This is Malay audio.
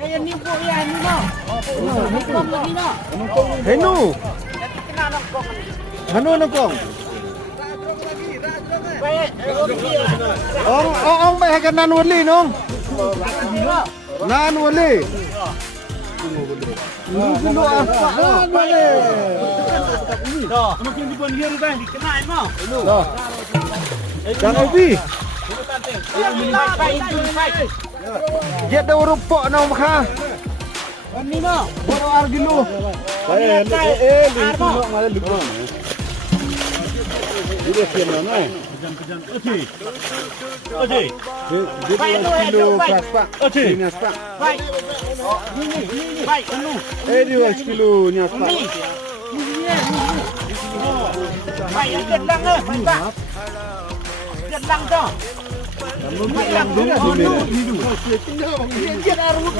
Ni po yan, ni no. Nongkong lagi no. Henu. Kena nongkong. Hanu nongkong. Baik, Ong may hagan nan wali nong. Nan wali. Dulu apa? Nan wali. Dah. Mungkin di pon hier kan dikenai mau. Dah. Dan Obi. Baik. Dia dah rupok nang maka. Ni no. Baru argilu. Armo. Dia kena nai. Okey. Kilo kaspak. Ini aspak. Baik. Ni. Baik, anu. Dia kilo ni aspak. Ni. Baik, yang lang eh. Baik. Yang lang dah. Baik lang. Ni dulu. Dia arut